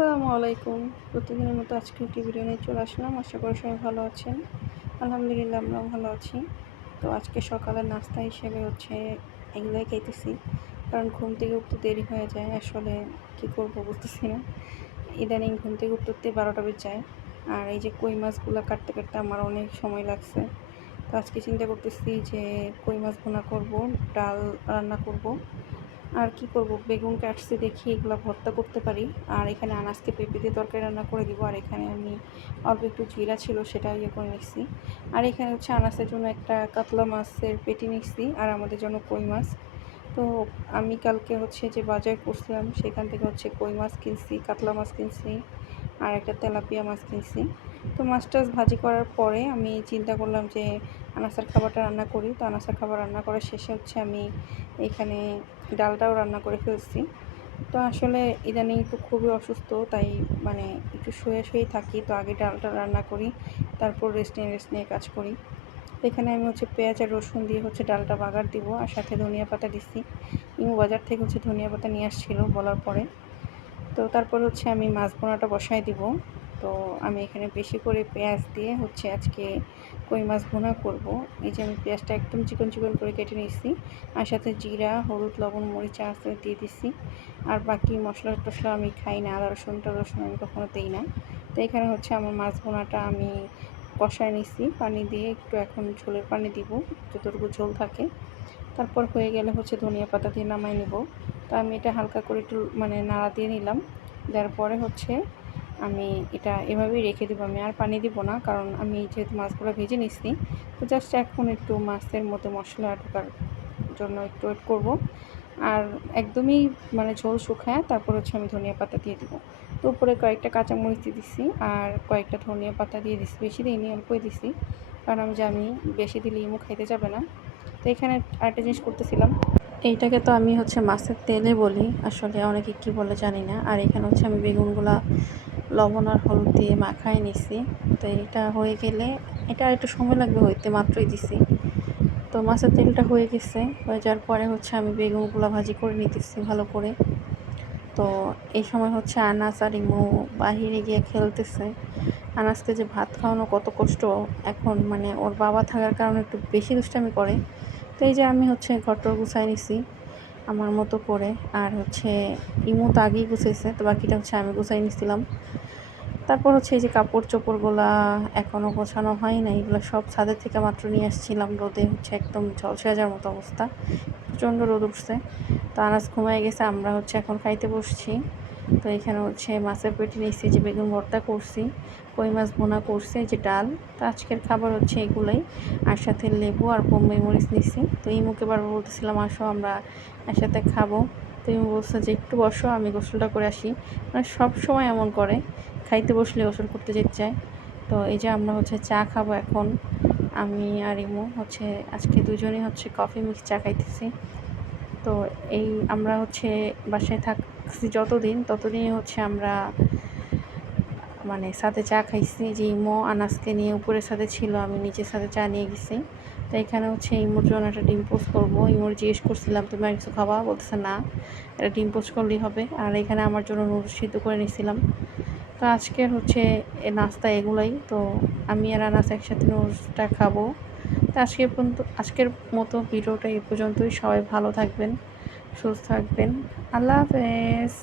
আসসালামু আলাইকুম। প্রতিদিনের মতো আজকে একটি ভিডিও নিয়ে চলে আসলাম। আশা করি সবাই ভালো আছেন। আলহামদুলিল্লাহ আমরাও ভালো আছি। তো আজকে সকালের নাস্তা হিসেবে হচ্ছে এগুলোই খাইতেছি কারণ ঘুম থেকে উঠতে দেরি হয়ে যায়। আসলে কি করব বুঝতেছি না। ইদানিং ঘুম থেকে উঠতে উঠতে বারোটা বেজে যায়। আর এই যে কই মাছগুলো কাটতে কাটতে আমার অনেক সময় লাগছে। তো আজকে চিন্তা করতেছি যে কই মাছ ভুনা করব, ডাল রান্না করব। আর কি করব? বেগুন কাটছে, দেখি এগুলো ভর্তা করতে পারি। আর এখানে আনাজকে পেঁপে দিয়ে তরকারি রান্না করে দিব। আর এখানে আমি অল্প একটু জিরা ছিল, সেটা ইয়ে করে নিচ্ছি। আর এখানে হচ্ছে আনাজের জন্য একটা কাতলা মাছের পেটি নিচ্ছি, আর আমাদের জন্য কই মাছ। তো আমি কালকে হচ্ছে যে বাজার করছিলাম, সেখান থেকে হচ্ছে কই মাছ কিনছি, কাতলা মাছ কিনছি। আর একটা তেলাপিয়া মাছ কিনছি। তো মাছ টাছ ভাজি করার পরে আমি চিন্তা করলাম যে আনাসার খাবারটা রান্না করি। তো আনাসার খাবার রান্না করার শেষে হচ্ছে আমি এখানে ডালটাও রান্না করে ফেলছি। তো আসলে ইদানিং একটু খুবই অসুস্থ, তাই মানে একটু শুয়ে শুয়েই থাকি। তো আগে ডালটা রান্না করি, তারপর রেস্ট নিয়ে রেস্ট নিয়ে কাজ করি। তো এখানে আমি হচ্ছে পেঁয়াজ আর রসুন দিয়ে হচ্ছে ডালটা বাগার দিব আর সাথে ধনিয়া পাতা দিচ্ছি ইমু বাজার থেকে হচ্ছে ধনিয়া পাতা নিয়ে আসছিল বলার পরে। তো তারপর হচ্ছে আমি মাছ বোনাটা বসাই দিব। তো আমি এখানে বেশি করে পেঁয়াজ দিয়ে হচ্ছে আজকে কই মাছ ভুনা করব। এই যে আমি পেঁয়াজটা একদম চিকন চিকন করে কেটে নিয়েছি। আর সাথে জিরা, হলুদ, লবণ, মরিচা আস্তে দিয়ে দিচ্ছি আর বাকি মশলা টশলা আমি খাই না, আদা রসুনটা রসুন আমি কখনো দিই না। তো এখানে হচ্ছে আমার মাছ বোনাটা আমি কষায় নিচ্ছি পানি দিয়ে একটু এখন ঝোলের পানি দিব, যতটুকু ঝোল থাকে। তারপর হয়ে গেলে হচ্ছে ধনিয়া পাতা দিয়ে নামাই নিব। তো আমি এটা হালকা করে একটু মানে নাড়া দিয়ে নিলাম। দেওয়ার পরে হচ্ছে আমি এটা এভাবেই রেখে দেবো। আমি আর পানি দিব না, কারণ আমি যেহেতু মাছগুলো ভেজে নিচ্ছি তো জাস্ট এখন একটু মাছের মধ্যে মশলা ঢোকার জন্য একটু ওয়েট করব। আর একদমই মানে ঝোল শুকায়, তারপর হচ্ছে আমি ধনিয়া পাতা দিয়ে দিব। তো উপরে কয়েকটা কাঁচামরিচ দিয়ে দিছি আর কয়েকটা ধনিয়া পাতা দিয়ে দিছি। বেশি দিইনি, অল্পই দিছি। কারণ আমি জানি বেশি দিলে ইমু খাইতে যাবে না। তো এখানে আরেকটা জিনিস করতেছিলাম। এইটাকে তো আমি হচ্ছে মাছের তেলে বলি। আসলে অনেকে কি বলে জানি না। আর এখানে হচ্ছে আমি বেগুনগুলা, লবণ আর হলুদ দিয়ে মাখায় নিছি। তো এটা হয়ে গেলে, এটা একটু সময় লাগবে হইতে, মাত্রই দিছি। তো মাছের তেলটা হয়ে গেছে। হয়ে যাওয়ার পরে হচ্ছে আমি বেগুনগুলো ভাজি করে নিতেছি ভালো করে। তো এই সময় হচ্ছে আনাস আর ইমু বাহিরে গিয়ে খেলতেছে। আনাসকে যে ভাত খাওয়ানো কত কষ্ট, এখন মানে ওর বাবা থাকার কারণে একটু বেশি দুষ্টামি করে। তো এই যে আমি হচ্ছে ঘরটা গুছাই নিছি আমার মতো করে। আর হচ্ছে ইমু তো আগেই গুছাইছে, তো বাকিটা হচ্ছে আমি গুছাই নিছিলাম। তারপর হচ্ছে এই যে কাপড় চোপড়গুলা এখনও গোছানো হয় না এগুলো সব ছাদের থেকে মাত্র নিয়ে আসছিলাম রোদে হচ্ছে একদম ঝলসে যাওয়ার মতো অবস্থা। প্রচণ্ড রোদ উঠছে। তো আনাজ ঘুমাই গেছে, আমরা হচ্ছে এখন খাইতে বসছি। তো এখানে হচ্ছে মাছের পেটি নিচ্ছি যে বেগুন ভর্তা করছি, কই মাছ বোনা করছে যে ডাল। তো আজকের খাবার হচ্ছে এগুলোই। আর সাথে লেবু আর বোম্বাই মরিচ নিচ্ছি তো এই মুখে বারবার বলতেছিলাম, আসো আমরা একসাথে খাব। তো এই বলছে যে, একটু বসো, আমি গোসলটা করে আসি। মানে সব সময় এমন করে। খাইতে বসলে গোসল করতে যেতে চায়। তো এই যে আমরা হচ্ছে চা খাব এখন। আমি আর ইমু হচ্ছে আজকে দুজনেই হচ্ছে কফি মিক্স চা খাইতেছি। তো এই আমরা হচ্ছে বাসায় থাকছি যতদিন, ততদিনই হচ্ছে আমরা মানে সাথে চা খাইছি। যে ইমো আনাজকে নিয়ে উপরের সাথে ছিল, আমি নিচের সাথে চা নিয়ে গেছি। তো এখানে হচ্ছে ইমোর জন্য একটা ডিম পোস্ট করব। ইমোর জিজ্ঞেস করছিলাম, তুমি আর কিছু খাওয়া বলতেছে, না, এটা ডিম পোস্ট করলেই হবে। আর এখানে আমার জন্য নুডলস সিদ্ধ করে নিয়েছিলাম তো আজকের হচ্ছে নাস্তা এগুলোই। তো আমি আর আনাস একসাথে নুডলসটা খাব। তো আজকে পর্যন্ত, আজকের মতো ভিডিওটা এই পর্যন্তই। সবাই ভালো থাকবেন, সুস্থ থাকবেন। আল্লাহ হাফেজ।